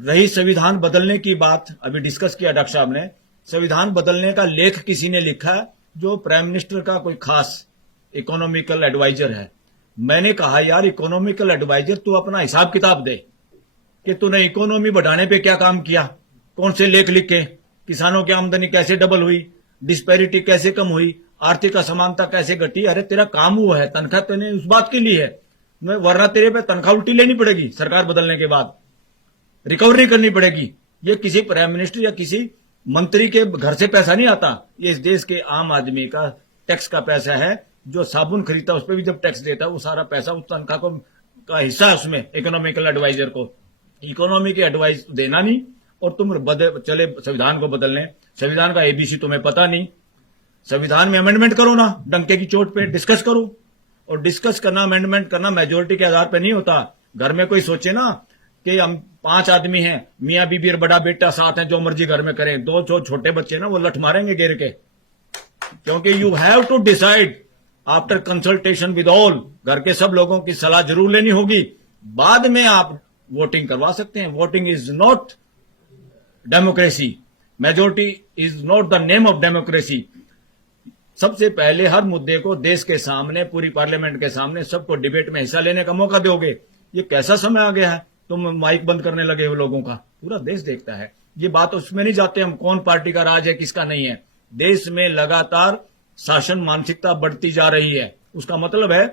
रही संविधान बदलने की बात, अभी डिस्कस किया डॉक्टर साहब ने, संविधान बदलने का लेख किसी ने लिखा जो प्राइम मिनिस्टर का कोई खास इकोनॉमिकल एडवाइजर है। मैंने कहा यार इकोनॉमिकल एडवाइजर तू अपना हिसाब किताब दे कि तूने इकोनॉमी बढ़ाने पे क्या काम किया, कौन से लेख लिखे, किसानों की आमदनी कैसे डबल हुई, डिस्पैरिटी कैसे कम हुई, आर्थिक असमानता कैसे घटी। अरे तेरा काम वो है, तनख्वाह तेने उस बात के लिए है, वरना तेरे पे तनख्वाह उल्टी लेनी पड़ेगी सरकार बदलने के बाद, रिकवरी करनी पड़ेगी। ये किसी प्राइम मिनिस्टर या किसी मंत्री के घर से पैसा नहीं आता, ये इस देश के आम आदमी का टैक्स का पैसा है। जो साबुन खरीदता है उस पर भी जब टैक्स देता है, वो सारा पैसा उस तनख्वाह को का हिस्सा है उसमें, इकोनॉमिकल एडवाइजर को। इकोनॉमी की एडवाइस देना नहीं और तुम चले संविधान को बदलने। संविधान का एबीसी तुम्हें पता नहीं। संविधान में अमेंडमेंट करो ना, डंके की चोट पे डिस्कस करो। और डिस्कस करना, अमेंडमेंट करना मेजोरिटी के आधार पर नहीं होता। घर में कोई सोचे ना कि हम 5 आदमी हैं, मियां बीबी और बड़ा बेटा साथ हैं, जो मर्जी घर में करें, 2 जो छोटे बच्चे ना वो लठ मारेंगे गिर के, क्योंकि you have to decide after consultation with all. घर के सब लोगों की सलाह जरूर लेनी होगी, बाद में आप वोटिंग करवा सकते हैं। Voting is not democracy, majority is not the name of democracy. सबसे पहले हर मुद्दे को देश के सामने, पूरी पार्लियामेंट के सामने सबको डिबेट में हिस्सा लेने का मौका दोगे। ये कैसा समय आ गया है, तुम माइक बंद करने लगे हो लोगों का, पूरा देश देखता है। ये बात उसमें नहीं जाते हम कौन पार्टी का राज है किसका नहीं है। देश में लगातार शासन मानसिकता बढ़ती जा रही है। उसका मतलब है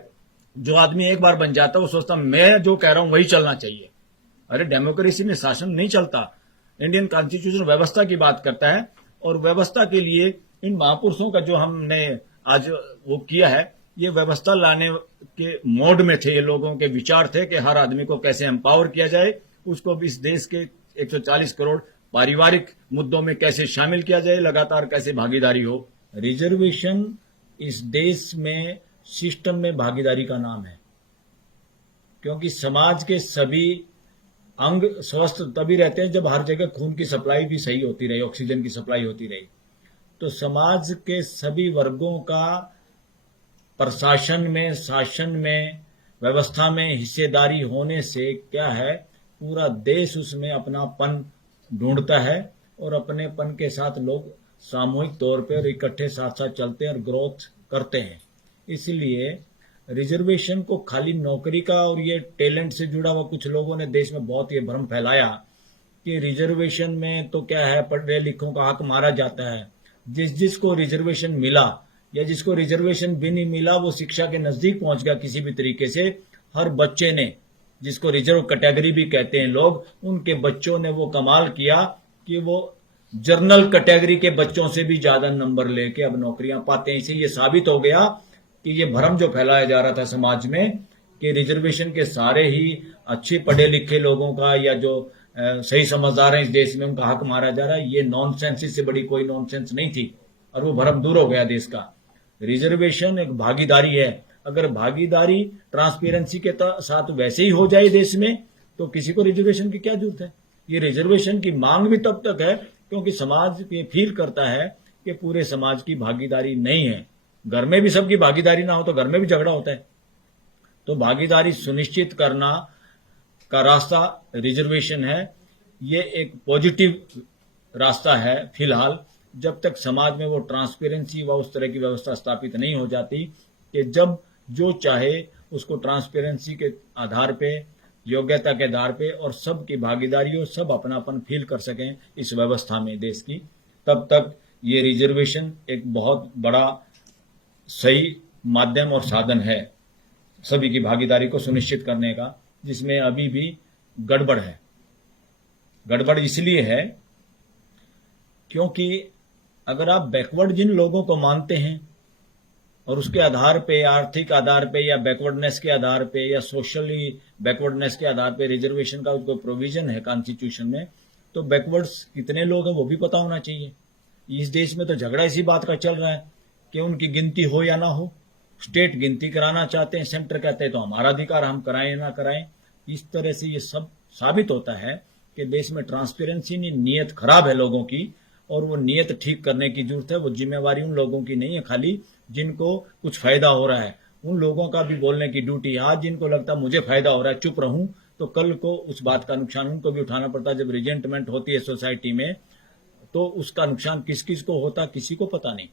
जो आदमी एक बार बन जाता है वो सोचता मैं जो कह रहा हूं वही चलना चाहिए। अरे डेमोक्रेसी में शासन नहीं चलता। इंडियन कॉन्स्टिट्यूशन व्यवस्था की बात करता है, और व्यवस्था के लिए इन महापुरुषों का जो हमने आज वो किया है, ये व्यवस्था लाने के मोड में थे। ये लोगों के विचार थे कि हर आदमी को कैसे एम्पावर किया जाए, उसको भी इस देश के 140 करोड़ पारिवारिक मुद्दों में कैसे शामिल किया जाए, लगातार कैसे भागीदारी हो। रिजर्वेशन इस देश में सिस्टम में भागीदारी का नाम है, क्योंकि समाज के सभी अंग स्वस्थ तभी रहते हैं जब हर जगह खून की सप्लाई भी सही होती रही, ऑक्सीजन की सप्लाई होती रही। तो समाज के सभी वर्गों का प्रशासन में, शासन में, व्यवस्था में हिस्सेदारी होने से क्या है, पूरा देश उसमें अपनापन ढूंढता है, और अपनेपन के साथ लोग सामूहिक तौर पर और इकट्ठे साथ साथ चलते हैं और ग्रोथ करते हैं। इसलिए रिजर्वेशन को खाली नौकरी का और ये टैलेंट से जुड़ा हुआ, कुछ लोगों ने देश में बहुत ये भ्रम फैलाया कि रिजर्वेशन में तो क्या है, पढ़े लिखों का हक मारा जाता है। जिसको रिजर्वेशन मिला या जिसको रिजर्वेशन भी नहीं मिला, वो शिक्षा के नजदीक पहुंच गया किसी भी तरीके से। हर बच्चे ने, जिसको रिजर्व कैटेगरी भी कहते हैं लोग, उनके बच्चों ने वो कमाल किया कि वो जनरल कैटेगरी के बच्चों से भी ज्यादा नंबर लेके अब नौकरियां पाते हैं। इसे ये साबित हो गया कि ये भ्रम जो फैलाया जा रहा था समाज में कि रिजर्वेशन के सारे ही अच्छे पढ़े लिखे लोगों का या जो सही समझदार हैं इस देश में, उनका हक मारा जा रहा है, ये नॉनसेंस से बड़ी कोई नॉनसेंस नहीं थी, और वो भ्रम दूर हो गया देश का। रिजर्वेशन एक भागीदारी है। अगर भागीदारी ट्रांसपेरेंसी के साथ वैसे ही हो जाए देश में, तो किसी को रिजर्वेशन की क्या जरूरत है। ये रिजर्वेशन की मांग भी तब तक है क्योंकि समाज ये फील करता है कि पूरे समाज की भागीदारी नहीं है। घर में भी सबकी भागीदारी ना हो तो घर में भी झगड़ा होता है। तो भागीदारी सुनिश्चित करना का रास्ता रिजर्वेशन है। ये एक पॉजिटिव रास्ता है फिलहाल, जब तक समाज में वो ट्रांसपेरेंसी व उस तरह की व्यवस्था स्थापित नहीं हो जाती कि जब जो चाहे उसको ट्रांसपेरेंसी के आधार पे, योग्यता के आधार पे और सबकी भागीदारी हो, सब अपनापन फील कर सकें इस व्यवस्था में देश की, तब तक ये रिजर्वेशन एक बहुत बड़ा सही माध्यम और साधन है सभी की भागीदारी को सुनिश्चित करने का, जिसमें अभी भी गड़बड़ है। गड़बड़ इसलिए है क्योंकि अगर आप बैकवर्ड जिन लोगों को मानते हैं और उसके आधार पे, आर्थिक आधार पे या बैकवर्डनेस के आधार पे या सोशली बैकवर्डनेस के आधार पे रिजर्वेशन का कोई प्रोविजन है कॉन्स्टिट्यूशन में, तो बैकवर्ड्स कितने लोग हैं वो भी पता होना चाहिए। इस देश में तो झगड़ा इसी बात का चल रहा है कि उनकी गिनती हो या ना हो। स्टेट गिनती कराना चाहते हैं, सेंटर कहते हैं तो हमारा अधिकार, हम कराएं ना कराएं। इस तरह से ये सब साबित होता है कि देश में ट्रांसपेरेंसी नहीं, नीयत खराब है लोगों की, और वो नीयत ठीक करने की जरूरत है। वो जिम्मेवारी उन लोगों की नहीं है खाली जिनको कुछ फायदा हो रहा है, उन लोगों का भी बोलने की ड्यूटी। आज जिनको लगता मुझे फायदा हो रहा है चुप रहूं, तो कल को उस बात का नुकसान उनको भी उठाना पड़ता है। जब रिजेंटमेंट होती है सोसाइटी में तो उसका नुकसान किस किस को होता किसी को पता नहीं।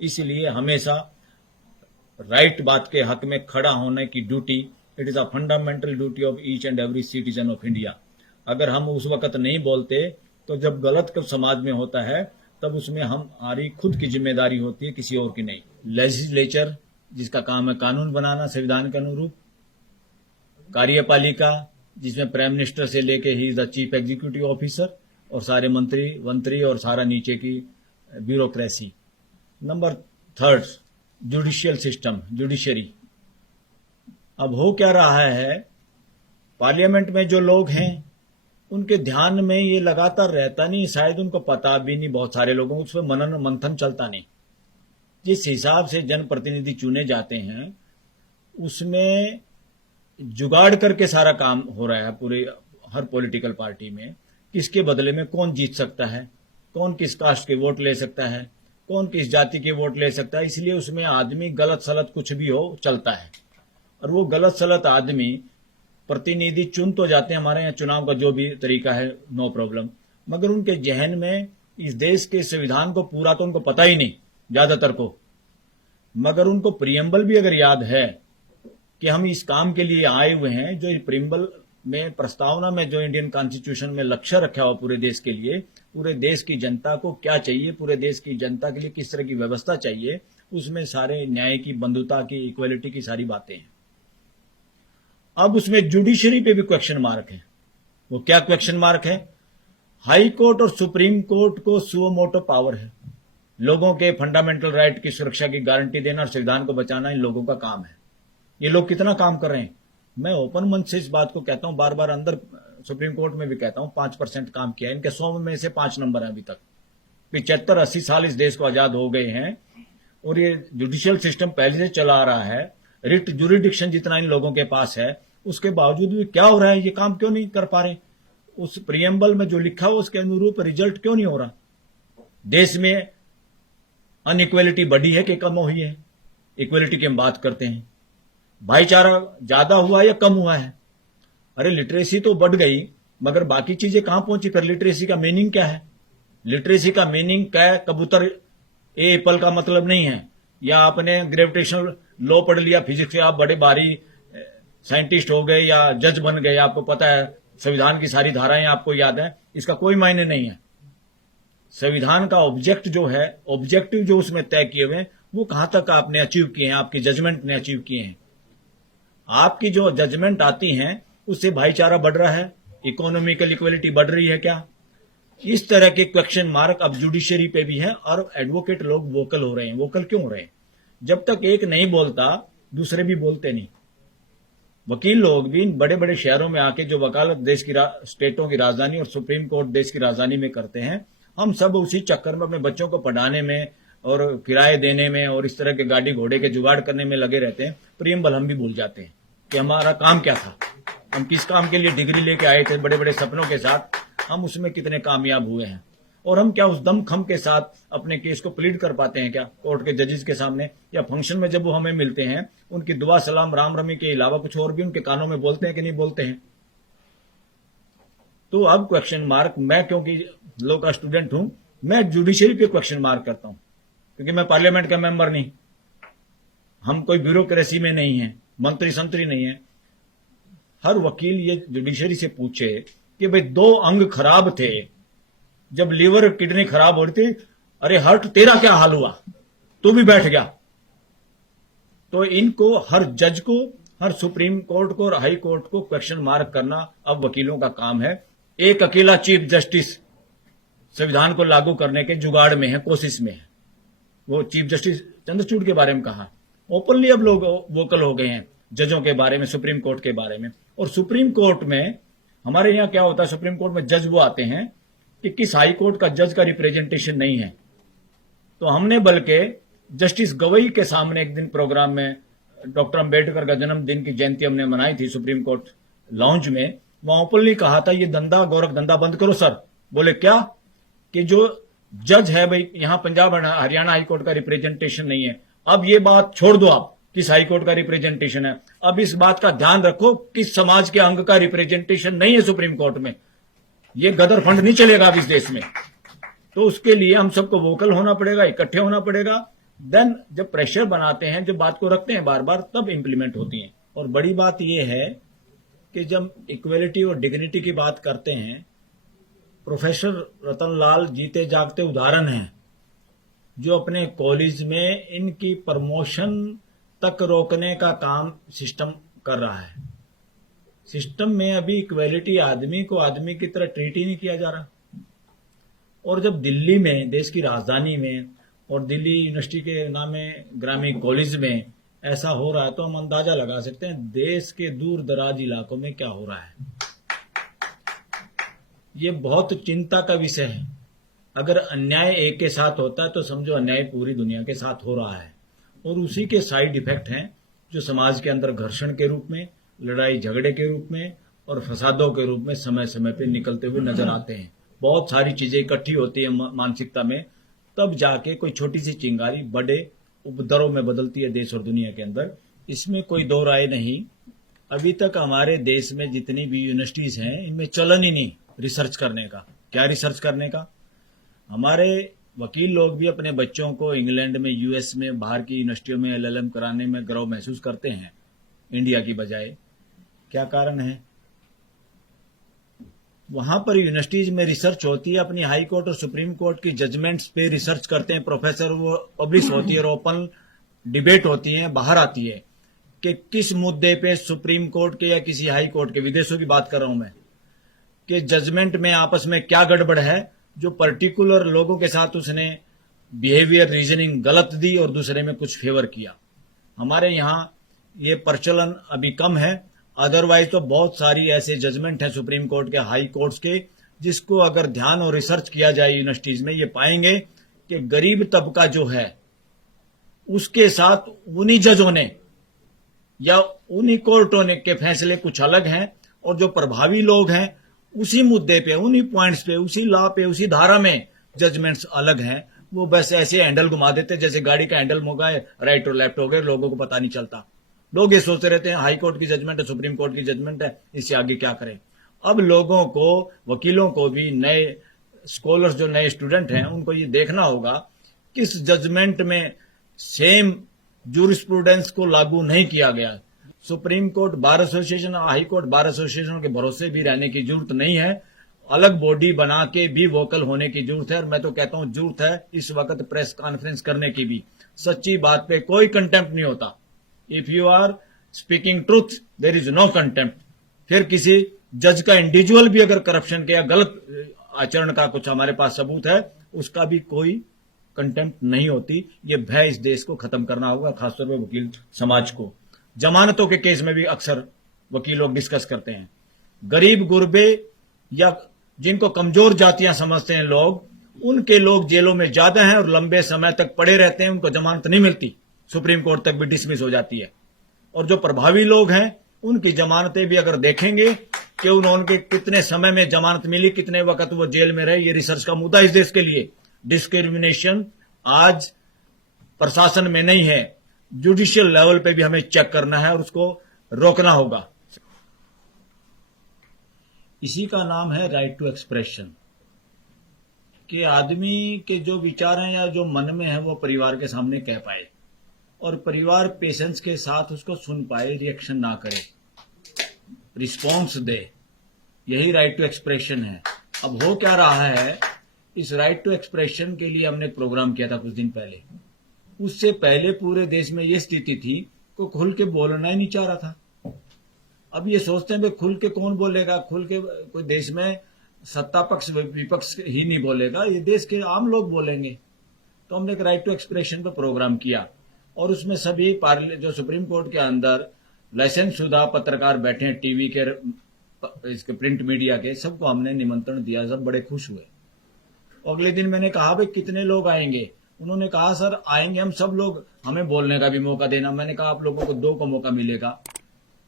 इसलिए हमेशा राइट बात के हक में खड़ा होने की duty, it is a fundamental duty of each and every citizen of India. अगर हम उस वक्त नहीं बोलते तो जब गलत कब समाज में होता है तब उसमें हमारी खुद की जिम्मेदारी होती है, किसी और की नहीं। लेजिस्लेचर जिसका काम है कानून बनाना संविधान के अनुरूप, कार्यपालिका जिसमें प्राइम मिनिस्टर से लेके ही द चीफ एग्जीक्यूटिव ऑफिसर और सारे मंत्री और सारा नीचे की bureaucracy. Number third, judicial system, judiciary. अब हो क्या रहा है, पार्लियामेंट में जो लोग हैं उनके ध्यान में ये लगातार रहता नहीं, शायद उनको पता भी नहीं, बहुत सारे लोगों को उसमें मनन मंथन चलता नहीं। जिस हिसाब से जनप्रतिनिधि चुने जाते हैं उसमें जुगाड़ करके सारा काम हो रहा है पूरे हर पॉलिटिकल पार्टी में। किसके बदले में कौन जीत सकता है, कौन किस कास्ट के वोट ले सकता है, कौन किस जाति के वोट ले सकता है। इसलिए उसमें आदमी गलत सलत कुछ भी हो चलता है, और वो गलत सलत आदमी प्रतिनिधि चुन तो जाते हैं, हमारे यहाँ चुनाव का जो भी तरीका है नो प्रॉब्लम, मगर उनके जहन में इस देश के संविधान को पूरा तो उनको पता ही नहीं ज्यादातर को। मगर उनको प्रियम्बल भी अगर याद है कि हम इस काम के लिए आए हुए हैं, जो प्रियम्बल में प्रस्तावना में जो इंडियन कॉन्स्टिट्यूशन में लक्ष्य रखा हुआ पूरे देश के लिए, पूरे देश की जनता को क्या चाहिए, पूरे देश की जनता के लिए किस तरह की व्यवस्था चाहिए, उसमें सारे न्याय की, बंधुता की, इक्वलिटी की सारी बातें हैं। अब उसमें जुडिशरी पे भी क्वेश्चन मार्क है। वो क्या क्वेश्चन मार्क है? हाई कोर्ट और सुप्रीम कोर्ट को सुओ मोटो पावर है। लोगों के फंडामेंटल राइट की सुरक्षा की गारंटी देना और संविधान को बचाना इन लोगों का काम है। ये लोग कितना काम कर रहे हैं? मैं ओपन मन से इस बात को कहता हूं, बार बार अंदर सुप्रीम कोर्ट में भी कहता हूं, 5% काम किया है। इनके 100 में से 5 नंबर है अभी तक। 75-80 साल इस देश को आजाद हो गए हैं और ये जुडिशियल सिस्टम पहले से चला आ रहा है। रिट जुरिडिक्शन जितना इन लोगों के पास है, उसके बावजूद भी क्या हो रहा है, ये काम क्यों नहीं कर पा रहे? उस प्रियम्बल में जो लिखा हो उसके अनुरूप रिजल्ट क्यों नहीं हो रहा? देश में अनइक्वलिटी बढ़ी है कि कम हुई है? इक्वलिटी की हम बात करते हैं, भाईचारा ज्यादा हुआ या कम हुआ है? अरे लिटरेसी तो बढ़ गई, मगर बाकी चीजें कहां पहुंची? फिर लिटरेसी का मीनिंग क्या है? लिटरेसी का मीनिंग क्या है? कबूतर ए एप्पल का मतलब नहीं है, या आपने ग्रेविटेशनल लॉ पढ़ लिया फिजिक्स से आप बड़े भारी साइंटिस्ट हो गए या जज बन गए, आपको पता है संविधान की सारी धाराएं आपको याद है, इसका कोई मायने नहीं है। संविधान का ऑब्जेक्ट जो है, ऑब्जेक्टिव जो उसमें तय किए हुए हैं, वो कहां तक आपने अचीव किए हैं, आपकी जजमेंट ने अचीव किए हैं। आपकी जो जजमेंट आती हैं उससे भाईचारा बढ़ रहा है, इकोनॉमिकल इक्वलिटी बढ़ रही है क्या? इस तरह के क्वेश्चन मार्क अब जुडिशरी पे भी है, और एडवोकेट लोग वोकल हो रहे हैं। वोकल क्यों हो रहे हैं? जब तक एक नहीं बोलता दूसरे भी बोलते नहीं। वकील लोग भी इन बड़े बड़े शहरों में आके जो वकालत देश की स्टेटों की राजधानी और सुप्रीम कोर्ट देश की राजधानी में करते हैं, हम सब उसी चक्कर में अपने बच्चों को पढ़ाने में और किराए देने में और इस तरह के गाड़ी घोड़े के जुगाड़ करने में लगे रहते हैं। प्रियम्बल हम भी भूल जाते हैं कि हमारा काम क्या था, हम किस काम के लिए डिग्री लेके आए थे बड़े बड़े सपनों के साथ, हम उसमें कितने कामयाब हुए हैं, और हम क्या उस दमखम के साथ अपने केस को प्लीड कर पाते हैं क्या कोर्ट के जजेस के सामने, या फंक्शन में जब वो हमें मिलते हैं उनकी दुआ सलाम राम रमी के अलावा कुछ और भी उनके कानों में बोलते हैं कि नहीं बोलते हैं? तो अब क्वेश्चन मार्क, मैं क्योंकि लॉ का स्टूडेंट हूं, मैं जुडिशरी पे क्वेश्चन मार्क करता हूं, क्योंकि मैं पार्लियामेंट का मेंबर नहीं, हम कोई ब्यूरोक्रेसी में नहीं है, मंत्री संतरी नहीं है। हर वकील ये जुडिशरी से पूछे कि भाई 2 अंग खराब थे, जब लीवर किडनी खराब हो रही थी, अरे हर्ट तेरा क्या हाल हुआ, तू भी बैठ गया। तो इनको, हर जज को, हर सुप्रीम कोर्ट को और हाई कोर्ट को क्वेश्चन मार्क करना अब वकीलों का काम है। एक अकेला चीफ जस्टिस संविधान को लागू करने के जुगाड़ में है, कोशिश में है। वो चीफ जस्टिस चंद्रचूड़ के बारे में कहा, ओपनली अब लोग वोकल हो गए हैं जजों के बारे में, सुप्रीम कोर्ट के बारे में। और सुप्रीम कोर्ट में हमारे यहाँ क्या होता है, सुप्रीम कोर्ट में जज वो आते हैं कि किस हाई कोर्ट का जज का रिप्रेजेंटेशन नहीं है। तो हमने बल्कि जस्टिस गवई के सामने एक दिन प्रोग्राम में, डॉक्टर अंबेडकर का जन्मदिन की जयंती हमने मनाई थी सुप्रीम कोर्ट लॉन्ज में, वहां ओपनली कहा था ये धंधा, गोरख धंधा बंद करो सर। बोले क्या कि जो जज है भाई, यहां पंजाब हरियाणा हाई कोर्ट का रिप्रेजेंटेशन नहीं है, अब ये बात छोड़ दो आप, किस हाई कोर्ट का रिप्रेजेंटेशन है। अब इस बात का ध्यान रखो किस समाज के अंग का रिप्रेजेंटेशन नहीं है सुप्रीम कोर्ट में। ये गदर फंड नहीं चलेगा अब इस देश में। तो उसके लिए हम सबको वोकल होना पड़ेगा, इकट्ठे होना पड़ेगा। देन जब प्रेशर बनाते हैं, जब बात को रखते हैं बार बार, तब इंप्लीमेंट होती है। और बड़ी बात यह है कि जब इक्वेलिटी और डिग्निटी की बात करते हैं, प्रोफेसर रतनलाल जीते जागते उदाहरण हैं, जो अपने कॉलेज में इनकी प्रमोशन तक रोकने का काम सिस्टम कर रहा है। सिस्टम में अभी इक्वेलिटी, आदमी को आदमी की तरह ट्रीट ही नहीं किया जा रहा। और जब दिल्ली में, देश की राजधानी में, और दिल्ली यूनिवर्सिटी के नामे ग्रामीण कॉलेज में ऐसा हो रहा है, तो हम अंदाजा लगा सकते हैं देश के दूर दराज इलाकों में क्या हो रहा है। ये बहुत चिंता का विषय है। अगर अन्याय एक के साथ होता है तो समझो अन्याय पूरी दुनिया के साथ हो रहा है। और उसी के साइड इफेक्ट हैं जो समाज के अंदर घर्षण के रूप में, लड़ाई झगड़े के रूप में और फसादों के रूप में समय समय पे निकलते हुए नजर आते हैं। बहुत सारी चीजें इकट्ठी होती है मानसिकता में, तब जाके कोई छोटी सी चिंगारी बड़े उपद्रव में बदलती है देश और दुनिया के अंदर। इसमें कोई दो राय नहीं। अभी तक हमारे देश में जितनी भी यूनिवर्सिटीज हैं, इनमें चलन ही नहीं रिसर्च करने का। क्या रिसर्च करने का? हमारे वकील लोग भी अपने बच्चों को इंग्लैंड में, यूएस में, बाहर की यूनिवर्सिटियों में एलएलएम कराने में गर्व महसूस करते हैं इंडिया की बजाय। क्या कारण है? वहां पर यूनिवर्सिटीज में रिसर्च होती है, अपनी हाई कोर्ट और सुप्रीम कोर्ट की जजमेंट्स पे रिसर्च करते हैं प्रोफेसर, वो पब्लिश होती है और ओपन डिबेट होती है, बाहर आती है कि किस मुद्दे पे सुप्रीम कोर्ट के या किसी हाई कोर्ट के, विदेशों की बात कर रहा हूं मैं, कि जजमेंट में आपस में क्या गड़बड़ है, जो पर्टिकुलर लोगों के साथ उसने बिहेवियर रीजनिंग गलत दी और दूसरे में कुछ फेवर किया। हमारे यहाँ ये प्रचलन अभी कम है। अदरवाइज तो बहुत सारी ऐसे जजमेंट है सुप्रीम कोर्ट के, हाई कोर्ट्स के, जिसको अगर ध्यान और रिसर्च किया जाए यूनिवर्सिटीज में, ये पाएंगे कि गरीब तबका जो है उसके साथ उन्हीं जजों ने या उन्हीं कोर्टों ने के फैसले कुछ अलग हैं, और जो प्रभावी लोग हैं उसी मुद्दे पे, उन्हीं पॉइंट्स पे, उसी लॉ पे, उसी धारा में जजमेंट्स अलग हैं। वो बस ऐसे हैंडल घुमा देते जैसे गाड़ी का हैंडल मोगा है, राइट और लेफ्ट हो गए, लोगों को पता नहीं चलता। लोग ये सोचते रहते हैं हाई कोर्ट की जजमेंट है, सुप्रीम कोर्ट की जजमेंट है, इससे आगे क्या करें। अब लोगों को, वकीलों को भी, नए स्कॉलर्स जो नए स्टूडेंट हैं, उनको ये देखना होगा किस जजमेंट में सेम जूरिस्प्रूडेंस को लागू नहीं किया गया। Supreme court bar association, high court bar association के भरोसे भी रहने की जरूरत नहीं है। अलग बॉडी बना के भी वोकल होने की जरूरत है। और मैं तो कहता हूं जरूरत है इस वक्त प्रेस कॉन्फ्रेंस करने की भी। सच्ची बात पे कोई कंटेम्प्ट नहीं होता। If you are speaking truth there is no contempt. फिर किसी जज का इंडिविजुअल भी अगर करप्शन के या गलत आचरण का कुछ हमारे पास सबूत है, उसका भी कोई कंटेम्प्ट नहीं होती। ये भय इस देश को खत्म करना होगा, खासतौर पर वकील समाज को। जमानतों के केस में भी अक्सर वकील लोग डिस्कस करते हैं। गरीब गुरबे या जिनको कमजोर जातियां समझते हैं लोग, उनके लोग जेलों में ज्यादा हैं और लंबे समय तक पड़े रहते हैं, उनको जमानत नहीं मिलती, सुप्रीम कोर्ट तक भी डिसमिस हो जाती है। और जो प्रभावी लोग हैं उनकी जमानतें भी अगर देखेंगे कि उन्होंने कितने समय में जमानत मिली, कितने वक्त वो जेल में रहे, ये रिसर्च का मुद्दा इस देश के लिए। डिस्क्रिमिनेशन आज प्रशासन में नहीं है, जुडिशियल लेवल पे भी हमें चेक करना है और उसको रोकना होगा। इसी का नाम है राइट टू एक्सप्रेशन, कि आदमी के जो विचार हैं या जो मन में है वो परिवार के सामने कह पाए और परिवार पेशेंस के साथ उसको सुन पाए, रिएक्शन ना करे, रिस्पॉन्स दे। यही राइट टू एक्सप्रेशन है। अब हो क्या रहा है, इस राइट टू एक्सप्रेशन के लिए हमने प्रोग्राम किया था कुछ दिन पहले। उससे पहले पूरे देश में यह स्थिति थी को खुल के बोलना ही नहीं चाह रहा था। अब ये सोचते हैं भाई खुल के कौन बोलेगा, खुल के कोई देश में सत्ता पक्ष विपक्ष ही नहीं बोलेगा, ये देश के आम लोग बोलेंगे। तो हमने एक राइट टू एक्सप्रेशन पे प्रोग्राम किया और उसमें सभी जो सुप्रीम कोर्ट के अंदर लाइसेंस शुदा पत्रकार बैठे हैं, टीवी के, इसके प्रिंट मीडिया के, सबको हमने निमंत्रण दिया। सब बड़े खुश हुए। अगले दिन मैंने कहा भाई कितने लोग आएंगे? उन्होंने कहा सर आएंगे हम सब लोग, हमें बोलने का भी मौका देना। मैंने कहा आप लोगों को 2 का मौका मिलेगा।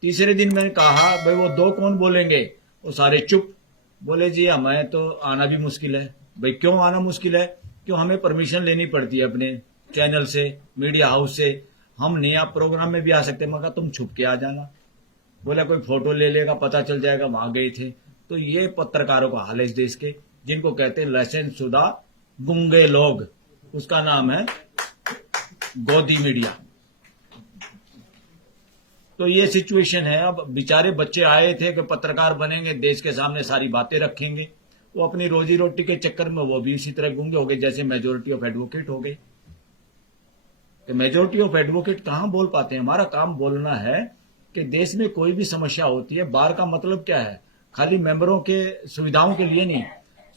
तीसरे दिन मैंने कहा भाई वो 2 कौन बोलेंगे? वो सारे चुप। बोले जी हमें तो आना भी मुश्किल है। भाई क्यों आना मुश्किल है? क्यों हमें परमिशन लेनी पड़ती है अपने चैनल से, मीडिया हाउस से। हम नहीं, आप प्रोग्राम में भी आ सकते, मगर तुम छुप के आ जाना। बोला कोई फोटो ले लेगा, पता चल जाएगा वहां गए थे। तो ये पत्रकारों का हाल है इस देश के, जिनको कहते हैं लाइसेंस शुदा गुंगे लोग। उसका नाम है गोदी मीडिया। तो ये सिचुएशन है। अब बेचारे बच्चे आए थे कि पत्रकार बनेंगे, देश के सामने सारी बातें रखेंगे। वो अपनी रोजी रोटी के चक्कर में वो भी इसी तरह गूंगे हो गए जैसे मेजोरिटी ऑफ एडवोकेट हो गए। कि मेजोरिटी ऑफ एडवोकेट कहां बोल पाते हैं। हमारा काम बोलना है कि देश में कोई भी समस्या होती है, बार का मतलब क्या है, खाली मेंबरों के सुविधाओं के लिए नहीं।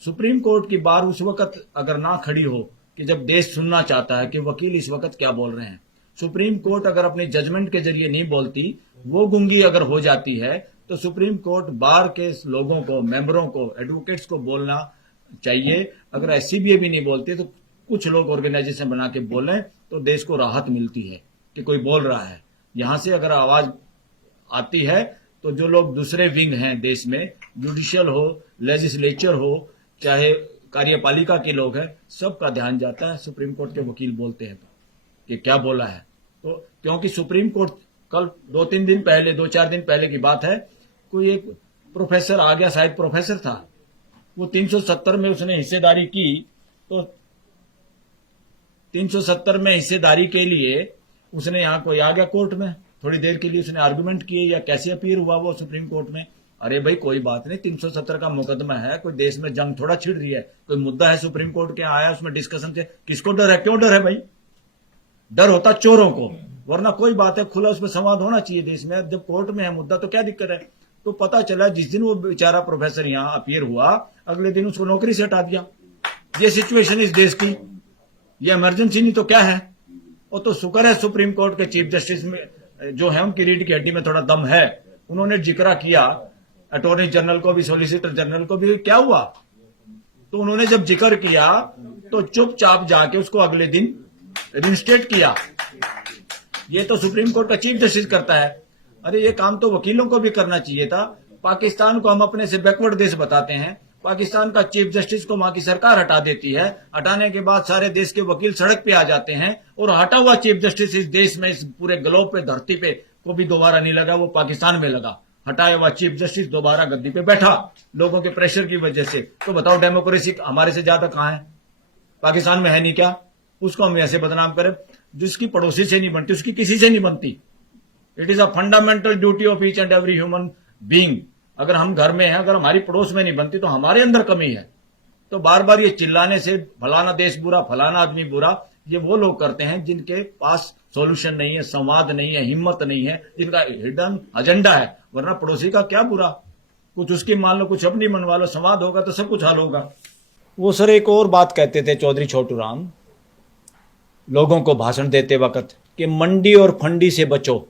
सुप्रीम कोर्ट की बार उस वक्त अगर ना खड़ी हो कि जब देश सुनना चाहता है कि वकील इस वक्त क्या बोल रहे हैं। सुप्रीम कोर्ट अगर अपने जजमेंट के जरिए नहीं बोलती, वो गूंगी अगर हो जाती है, तो सुप्रीम कोर्ट बार के लोगों को, मेंबरों को, एडवोकेट्स को बोलना चाहिए। अगर एससीबीए भी नहीं बोलती तो कुछ लोग ऑर्गेनाइजेशन बना के बोलें तो देश को राहत मिलती है कि कोई बोल रहा है। यहां से अगर आवाज आती है तो जो लोग दूसरे विंग हैं देश में, जुडिशियल हो, लेजिस्लेचर हो, चाहे कार्यपालिका के लोग हैं, सबका ध्यान जाता है। सुप्रीम कोर्ट के वकील बोलते हैं कि क्या बोला है। तो क्योंकि सुप्रीम कोर्ट कल 2-3 दिन पहले, 2-4 दिन पहले की बात है, कोई एक प्रोफेसर आ गया, शायद प्रोफेसर था, वो 370 में उसने हिस्सेदारी की। तो 370 में हिस्सेदारी के लिए उसने यहां कोई आ गया कोर्ट में, थोड़ी देर के लिए उसने आर्गुमेंट किए या कैसे अपीयर हुआ वो सुप्रीम कोर्ट में। अरे भाई कोई बात नहीं, 370 का मुकदमा है, कोई देश में जंग थोड़ा छिड़ रही है, कोई मुद्दा है सुप्रीम कोर्ट के आया, उसमें डिस्कशन से किसको डर है? क्यों डर है भाई? डर होता चोरों को, वरना कोई बात है, खुला उसमें संवाद होना चाहिए देश में। जब कोर्ट में है मुद्दा तो क्या दिक्कत है? तो पता चला जिस दिन वो बेचारा प्रोफेसर यहां अपीयर हुआ, अगले दिन उसको नौकरी से हटा दिया। ये सिचुएशन इस देश की, ये इमरजेंसी नहीं तो क्या है? वो तो शुक्र है सुप्रीम कोर्ट के चीफ जस्टिस में जो है उनकी रीढ़ की हड्डी में थोड़ा दम है, उन्होंने जिक्र किया अटॉर्नी जनरल को भी, सॉलिसिटर जनरल को भी। क्या हुआ? तो उन्होंने जब जिक्र किया तो चुपचाप जाके उसको अगले दिन रिस्टेट किया। ये तो सुप्रीम कोर्ट का चीफ जस्टिस करता है। अरे ये काम तो वकीलों को भी करना चाहिए था। पाकिस्तान को हम अपने से बैकवर्ड देश बताते हैं, पाकिस्तान का चीफ जस्टिस को वहां की सरकार हटा देती है, हटाने के बाद सारे देश के वकील सड़क पे आ जाते हैं, और हटा हुआ चीफ जस्टिस इस देश में, इस पूरे ग्लोब पे, धरती पे को भी दोबारा नहीं लगा, वो पाकिस्तान में लगा। हटाया हुआ चीफ जस्टिस दोबारा गद्दी पे बैठा लोगों के प्रेशर की वजह से। तो बताओ डेमोक्रेसी हमारे से ज्यादा कहां है? पाकिस्तान में है नहीं क्या? उसको हम ऐसे बदनाम करें? जिसकी पड़ोसी से नहीं बनती उसकी किसी से नहीं बनती। It is a fundamental duty of each and every human being. अगर हम घर में हैं, अगर हमारी पड़ोस में नहीं बनती तो हमारे अंदर कमी है। तो बार बार ये चिल्लाने से फलाना देश बुरा, फलाना आदमी बुरा, ये वो लोग करते हैं जिनके पास सॉल्यूशन नहीं है, संवाद नहीं है, हिम्मत नहीं है, जिनका हिडन एजेंडा है। वरना पड़ोसी का क्या बुरा, कुछ उसकी मान लो, कुछ अपनी मनवा लो, संवाद होगा तो सब कुछ हल होगा। वो सर एक और बात कहते थे चौधरी छोटू राम लोगों को भाषण देते वक्त कि मंडी और फंडी से बचो।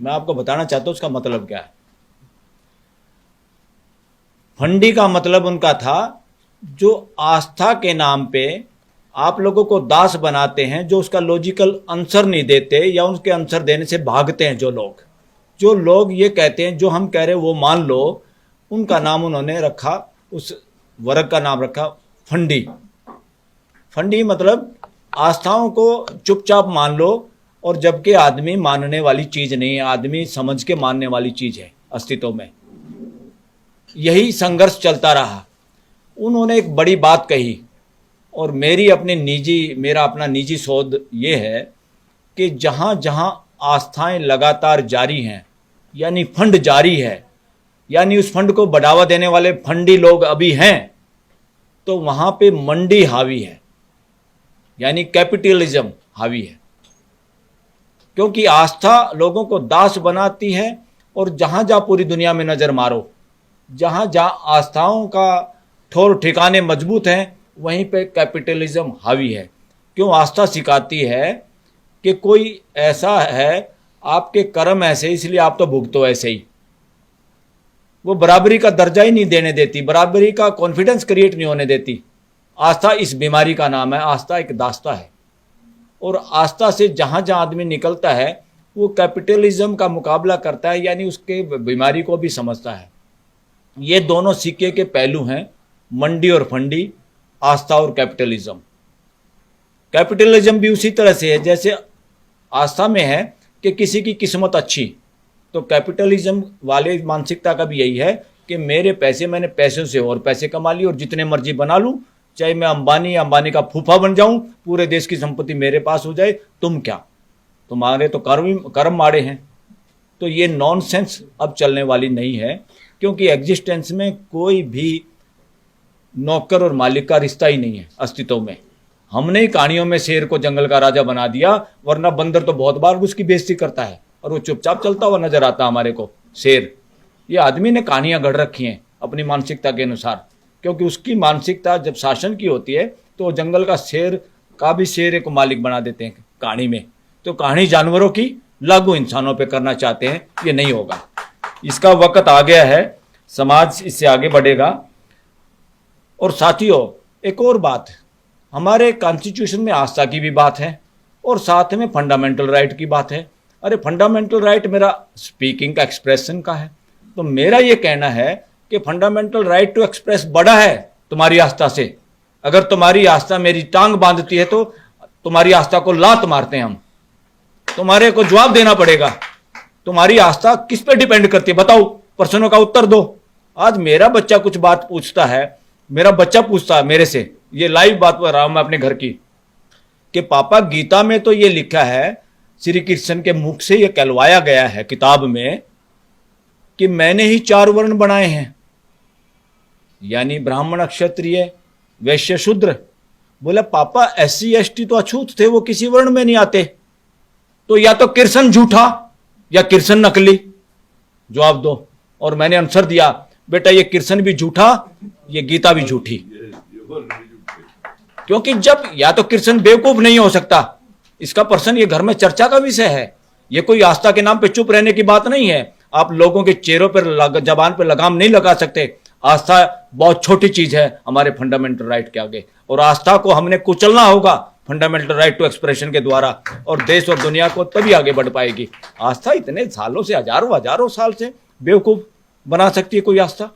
मैं आपको बताना चाहता हूं उसका मतलब क्या है। फंडी का मतलब उनका था जो आस्था के नाम पे आप लोगों को दास बनाते हैं, जो उसका लॉजिकल आंसर नहीं देते या उसके आंसर देने से भागते हैं। जो लोग ये कहते हैं जो हम कह रहे हैं वो मान लो, उनका नाम उन्होंने रखा, उस वर्ग का नाम रखा फंडी। फंडी मतलब आस्थाओं को चुपचाप मान लो, और जबकि आदमी मानने वाली चीज नहीं है, आदमी समझ के मानने वाली चीज है अस्तित्व में। यही संघर्ष चलता रहा। उन्होंने एक बड़ी बात कही, और मेरा अपना निजी शोध ये है कि जहां जहां आस्थाएं लगातार जारी हैं, यानी फंड जारी है, यानी उस फंड को बढ़ावा देने वाले फंडी लोग अभी हैं, तो वहां पे मंडी हावी है, यानी कैपिटलिज्म हावी है। क्योंकि आस्था लोगों को दास बनाती है, और जहां जहां पूरी दुनिया में नजर मारो, जहां जहां आस्थाओं का ठोर ठिकाने मजबूत हैं, वहीं पे कैपिटलिज्म हावी है। क्यों? आस्था सिखाती है कि कोई ऐसा है, आपके कर्म ऐसे, इसलिए आप तो भुगतो ऐसे ही। वो बराबरी का दर्जा ही नहीं देने देती, बराबरी का कॉन्फिडेंस क्रिएट नहीं होने देती। आस्था इस बीमारी का नाम है। आस्था एक दास्ता है, और आस्था से जहां जहां आदमी निकलता है वो कैपिटलिज्म का मुकाबला करता है, यानी उसके बीमारी को भी समझता है। ये दोनों सिक्के के पहलू हैं, मंडी और फंडी, आस्था और कैपिटलिज्म। कैपिटलिज्म भी उसी तरह से है जैसे आस्था में है कि किसी की किस्मत अच्छी। तो कैपिटलिज्म वाले मानसिकता का भी यही है कि मेरे पैसे, मैंने पैसों से और पैसे कमा लिए और जितने मर्जी बना लूं, चाहे मैं अंबानी का फूफा बन जाऊं, पूरे देश की संपत्ति मेरे पास हो जाए, तुम क्या, तुम्हारे तो कर्म माड़े हैं। तो ये नॉनसेंस अब चलने वाली नहीं है, क्योंकि एग्जिस्टेंस में कोई भी नौकर और मालिक का रिश्ता ही नहीं है अस्तित्व में। हमने ही कहानियों में शेर को जंगल का राजा बना दिया, वरना बंदर तो बहुत बार उसकी बेइज्जती करता है और वो चुपचाप चलता हुआ नजर आता हमारे को शेर। ये आदमी ने कहानियां गढ़ रखी हैं अपनी मानसिकता के अनुसार, क्योंकि उसकी मानसिकता जब शासन की होती है तो जंगल का शेर का भी शेर को मालिक बना देते हैं कहानी में। तो कहानी जानवरों की लागू इंसानों पे करना चाहते हैं, ये नहीं होगा। इसका वक्त आ गया है, समाज इससे आगे बढ़ेगा। और साथियों, एक और बात, हमारे कॉन्स्टिट्यूशन में आस्था की भी बात है और साथ में फंडामेंटल राइट की बात है। अरे फंडामेंटल राइट मेरा स्पीकिंग का, एक्सप्रेशन का है, तो मेरा ये कहना है कि फंडामेंटल राइट टू एक्सप्रेस बड़ा है तुम्हारी आस्था से। अगर तुम्हारी आस्था मेरी टांग बांधती है तो तुम्हारी आस्था को लात मारते हैं हम, तुम्हारे को जवाब देना पड़ेगा। तुम्हारी आस्था किस पे डिपेंड करती है, बताओ, प्रश्नों का उत्तर दो। आज मेरा बच्चा कुछ बात पूछता है, मेरा बच्चा पूछता है मेरे से, ये लाइव बात कर रहा हूं मैं अपने घर की, कि पापा गीता में तो ये लिखा है, श्री कृष्ण के मुख से ये कहलवाया गया है किताब में कि मैंने ही 4 वर्ण बनाए हैं, यानी ब्राह्मण, क्षत्रिय, वैश्य, शूद्र। बोला पापा SC ST तो अछूत थे, वो किसी वर्ण में नहीं आते, तो या तो कृष्ण झूठा या कृष्ण नकली, जवाब दो। और मैंने आंसर दिया, बेटा ये कृष्ण भी झूठा, ये गीता भी झूठी। क्योंकि जब या तो कृष्ण बेवकूफ नहीं हो सकता, इसका प्रश्न ये घर में चर्चा का विषय है, ये कोई आस्था के नाम पे चुप रहने की बात नहीं है। आप लोगों के चेहरों पर, जबान पर लगाम नहीं लगा सकते। आस्था बहुत छोटी चीज है हमारे फंडामेंटल राइट के आगे, और आस्था को हमने कुचलना होगा फंडामेंटल राइट टू एक्सप्रेशन के द्वारा, और देश और दुनिया को तभी आगे बढ़ पाएगी। आस्था इतने सालों से, हजारों साल से बेवकूफ बना सकती है कोई आस्था?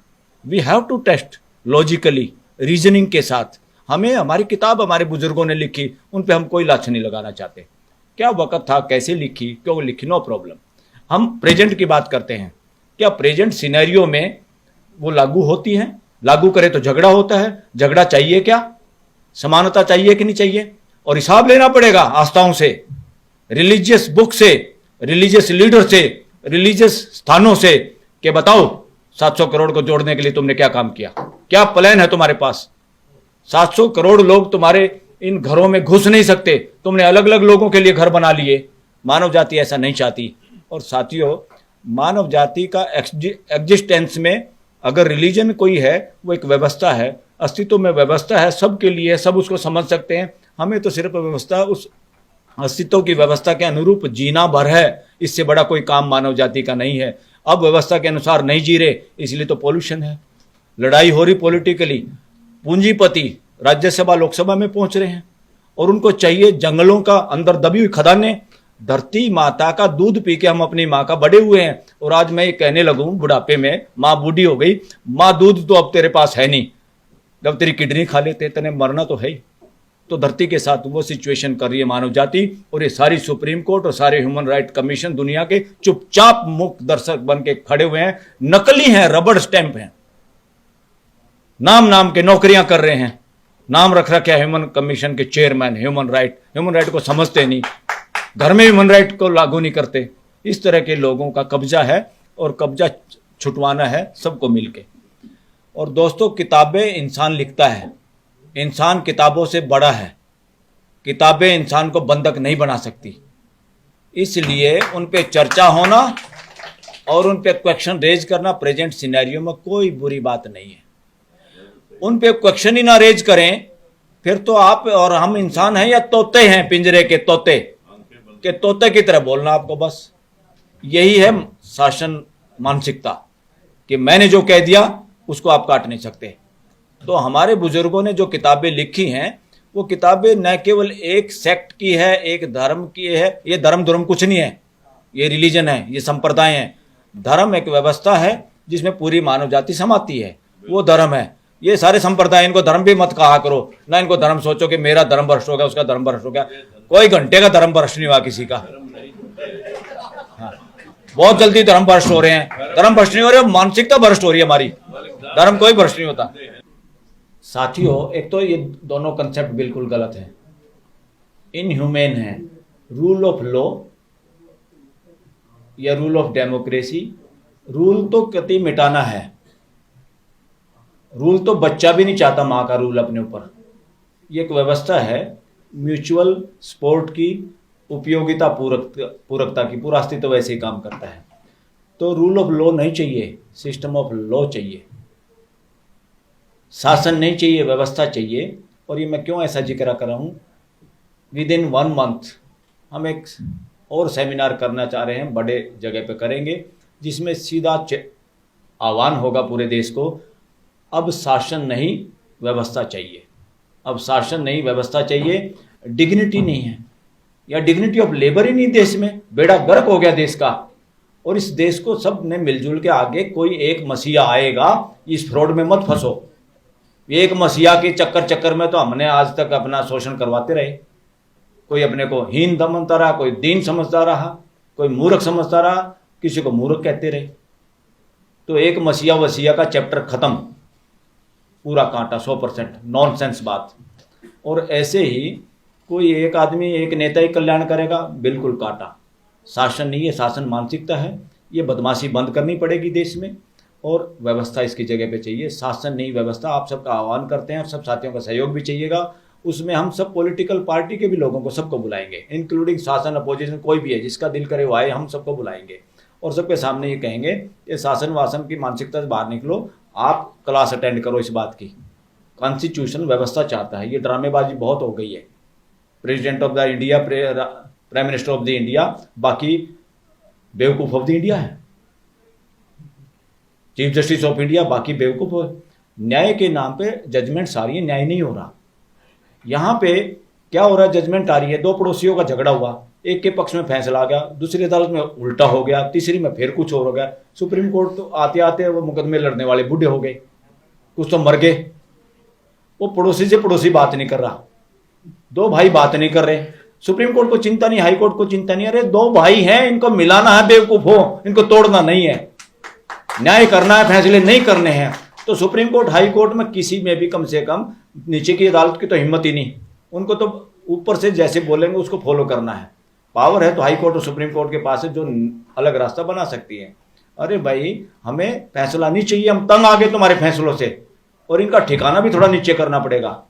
We have to test logically, reasoning के साथ। हमें हमारी किताब हमारे बुजुर्गों ने लिखी, उन पे हम कोई लाछ नहीं लगाना चाहते। क्या वक्त था, कैसे लिखी, क्यों लिखी, नो प्रॉब्लम। हम प्रेजेंट की बात करते हैं। क्या प्रेजेंट सिनेरियो में वो लागू होती है? लागू करे तो झगड़ा होता है। झगड़ा चाहिए क्या? समानता चाहिए कि नहीं चाहिए? और हिसाब लेना पड़ेगा आस्थाओं से, रिलीजियस बुक से, रिलीजियस लीडर से, रिलीजियस स्थानों से, कि बताओ 700 करोड़ को जोड़ने के लिए तुमने क्या काम किया, क्या प्लान है तुम्हारे पास? 700 करोड़ लोग तुम्हारे इन घरों में घुस नहीं सकते, तुमने अलग अलग लोगों के लिए घर बना लिए। मानव जाति ऐसा नहीं चाहती। और साथियों, मानव जाति का एग्जिस्टेंस में अगर रिलीजन कोई है, वो एक व्यवस्था है, अस्तित्व में व्यवस्था है, सबके लिए, सब उसको समझ सकते हैं। हमें तो सिर्फ व्यवस्था, उस अस्तित्व की व्यवस्था के अनुरूप जीना भर है, इससे बड़ा कोई काम मानव जाति का नहीं है। अब व्यवस्था के अनुसार नहीं जी रहे, इसलिए तो पॉल्यूशन है, लड़ाई हो रही पॉलिटिकली। पूंजीपति राज्यसभा लोकसभा में पहुंच रहे हैं और उनको चाहिए जंगलों का अंदर दबी हुई खदानें। धरती माता का दूध पी के हम अपनी माँ का बड़े हुए हैं, और आज मैं ये कहने लगूं बुढ़ापे में, माँ बूढ़ी हो गई, माँ दूध तो अब तेरे पास है नहीं, जब तेरी किडनी खा लेते तेने मरना तो है ही। तो धरती के साथ वो सिचुएशन कर रही है मानव जाति, और ये सारी सुप्रीम कोर्ट और सारे ह्यूमन राइट कमीशन दुनिया के चुपचाप मुक्त दर्शक बन के खड़े हुए हैं, नकली हैं, रबड़ स्टैंप हैं, नाम के नौकरियां कर रहे हैं, नाम रख रखे ह्यूमन कमीशन के चेयरमैन। ह्यूमन राइट को समझते नहीं, घर में ह्यूमन राइट को लागू नहीं करते। इस तरह के लोगों का कब्जा है, और कब्जा छुटवाना है सबको मिलके। और दोस्तों, किताबें इंसान लिखता है, इंसान किताबों से बड़ा है। किताबें इंसान को बंधक नहीं बना सकती, इसलिए उन पे चर्चा होना और उन पे क्वेश्चन रेज करना प्रेजेंट सिनेरियो में कोई बुरी बात नहीं है। उन पे क्वेश्चन ही ना रेज करें, फिर तो आप और हम इंसान हैं या तोते हैं, पिंजरे के तोते, के तोते की तरह बोलना आपको। बस यही है शासन मानसिकता, कि मैंने जो कह दिया उसको आप काट नहीं सकते। तो हमारे बुजुर्गों ने जो किताबें लिखी हैं, वो किताबें न केवल एक सेक्ट की है, एक धर्म की है। ये धर्म कुछ नहीं है, ये रिलीजन है, ये संप्रदाय है। धर्म एक व्यवस्था है जिसमें पूरी मानव जाति समाती है, वो धर्म है। ये सारे संप्रदाय, इनको धर्म भी मत कहा करो ना, इनको धर्म सोचो कि मेरा धर्म भ्रष्ट हो गया, उसका धर्म भ्रष्ट हो गया। कोई घंटे का धर्म भ्रष्ट नहीं हुआ किसी का। हाँ, बहुत जल्दी धर्म भ्रष्ट हो रहे हैं। धर्म भ्रष्ट नहीं हो रहे, मानसिकता भ्रष्ट हो रही है हमारी। धर्म कोई भ्रष्ट नहीं होता। साथियों, एक तो ये दोनों कंसेप्ट बिल्कुल गलत है, इनह्यूमेन है। रूल ऑफ लॉ या रूल ऑफ डेमोक्रेसी, रूल तो कतई मिटाना है। रूल तो बच्चा भी नहीं चाहता माँ का रूल अपने ऊपर। ये एक व्यवस्था है म्यूचुअल सपोर्ट की, उपयोगिता पूरकता की, पूरा अस्तित्व वैसे ही काम करता है। तो रूल ऑफ लॉ नहीं चाहिए, सिस्टम ऑफ लॉ चाहिए। शासन नहीं चाहिए, व्यवस्था चाहिए। और ये मैं क्यों ऐसा जिक्र कर रहा हूँ, विद इन 1 मंथ हम एक और सेमिनार करना चाह रहे हैं, बड़े जगह पे करेंगे, जिसमें सीधा आह्वान होगा पूरे देश को, अब शासन नहीं व्यवस्था चाहिए। अब शासन नहीं व्यवस्था चाहिए। डिग्निटी नहीं है, या डिग्निटी ऑफ लेबर ही नहीं देश में। बेड़ा गर्क हो गया देश का। और इस देश को सब ने मिलजुल के आगे, कोई एक मसीहा आएगा, इस फ्रॉड में मत फंसो। एक मसीहा के चक्कर में तो हमने आज तक अपना शोषण करवाते रहे। कोई अपने को हीन समझता रहा, कोई दीन समझता रहा, कोई मूर्ख समझता रहा, किसी को मूर्ख कहते रहे। तो एक मसीहा वसीहा का चैप्टर खत्म, पूरा कांटा, 100% नॉनसेंस बात। और ऐसे ही कोई एक आदमी, एक नेता ही कल्याण करेगा, बिल्कुल काटा। शासन नहीं है, शासन मानसिकता है। ये बदमाशी बंद करनी पड़ेगी देश में, और व्यवस्था इसकी जगह पे चाहिए। शासन नहीं व्यवस्था। आप सबका आह्वान करते हैं, और सब साथियों का सहयोग भी चाहिएगा। उसमें हम सब पॉलिटिकल पार्टी के भी लोगों को, सबको बुलाएंगे, इंक्लूडिंग शासन, अपोजिशन, कोई भी है जिसका दिल करे वो आए, हम सबको बुलाएंगे। और सबके सामने ये कहेंगे कि शासन वासन की मानसिकता से बाहर निकलो, आप क्लास अटेंड करो इस बात की। कॉन्स्टिट्यूशन व्यवस्था चाहता है। ये ड्रामेबाजी बहुत हो गई है। President of the India, prime minister of the India, बाकी बेवकूफ ऑफ द इंडिया है। चीफ जस्टिस ऑफ इंडिया, बाकी बेवकूफ हो। न्याय के नाम पे जजमेंट आ रही है, न्याय नहीं हो रहा। यहां पे क्या हो रहा है, जजमेंट आ रही है, 2 पड़ोसियों का झगड़ा हुआ, एक के पक्ष में फैसला आ गया, दूसरी अदालत में उल्टा हो गया, तीसरी में फिर कुछ और हो गया। सुप्रीम कोर्ट तो आते आते वो मुकदमे लड़ने वाले बूढ़े हो गए, कुछ तो मर गए। वो पड़ोसी से पड़ोसी बात नहीं कर रहा, 2 भाई बात नहीं कर रहे। सुप्रीम कोर्ट को चिंता नहीं, हाई कोर्ट को चिंता नहीं। अरे 2 भाई हैं, इनको मिलाना है, बेवकूफ हो, इनको तोड़ना नहीं है, न्याय करना है, फैसले नहीं करने हैं। तो सुप्रीम कोर्ट, हाई कोर्ट में किसी में भी कम से कम, नीचे की अदालत की तो हिम्मत ही नहीं। उनको तो ऊपर से जैसे बोलेंगे उसको फॉलो करना है। पावर है तो हाई कोर्ट और सुप्रीम कोर्ट के पास है, जो अलग रास्ता बना सकती है। अरे भाई, हमें फैसला नहीं चाहिए, हम तंग आ गए तुम्हारे फैसलों से। और इनका ठिकाना भी थोड़ा नीचे करना पड़ेगा।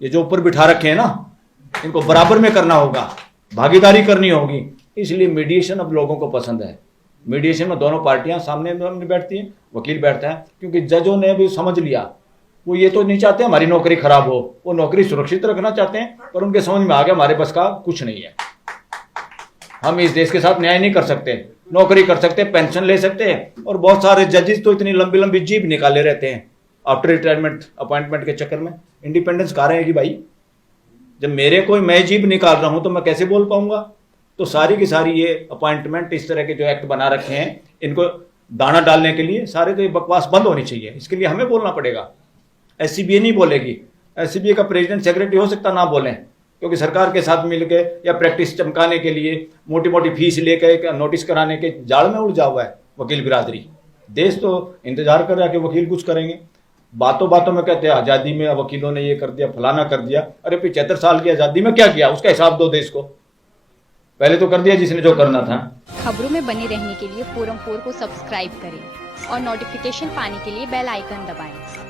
ये जो ऊपर बिठा रखे हैं ना, इनको बराबर में करना होगा, भागीदारी करनी होगी। इसलिए मीडिएशन अब लोगों को पसंद है। मीडिएशन में दोनों पार्टियां सामने बैठती हैं, वकील बैठता है, क्योंकि जजों ने भी समझ लिया, वो ये तो नहीं चाहते हमारी नौकरी खराब हो, वो नौकरी सुरक्षित रखना चाहते हैं। पर उनके समझ में आ गया हमारे बस का कुछ नहीं है, हम इस देश के साथ न्याय नहीं कर सकते। नौकरी कर सकते, पेंशन ले सकते हैं। और बहुत सारे जजेस तो इतनी लंबी लंबी जीभ निकाले रहते हैं आफ्टर रिटायरमेंट, अपॉइंटमेंट के चक्कर में। इंडिपेंडेंस कहाँ रहेगी भाई? जब मेरे कोई मैं जीभ निकाल रहा हूं तो मैं कैसे बोल पाऊंगा? तो सारी की सारी ये अपॉइंटमेंट, इस तरह के जो एक्ट बना रखे हैं, इनको दाना डालने के लिए सारे तो ये बकवास बंद होनी चाहिए। इसके लिए हमें बोलना पड़ेगा। एससीबीए नहीं बोलेगी। एससीबीए का प्रेसिडेंट सेक्रेटरी हो सकता ना बोलें, क्योंकि सरकार के साथ मिलके या प्रैक्टिस चमकाने के लिए मोटी मोटी फीस लेकर नोटिस कराने के जाल में उड़ जा हुआ है वकील बिरादरी। देश तो इंतजार कर रहा है कि वकील कुछ करेंगे। बातों बातों में कहते हैं आज़ादी में वकीलों ने ये कर दिया, फलाना कर दिया। अरे 75 साल की आज़ादी में क्या किया, उसका हिसाब दो देश को। पहले तो कर दिया जिसने जो करना था। खबरों में बने रहने के लिए फोरम 4 को सब्सक्राइब करें और नोटिफिकेशन पाने के लिए बेल आइकन दबाएं।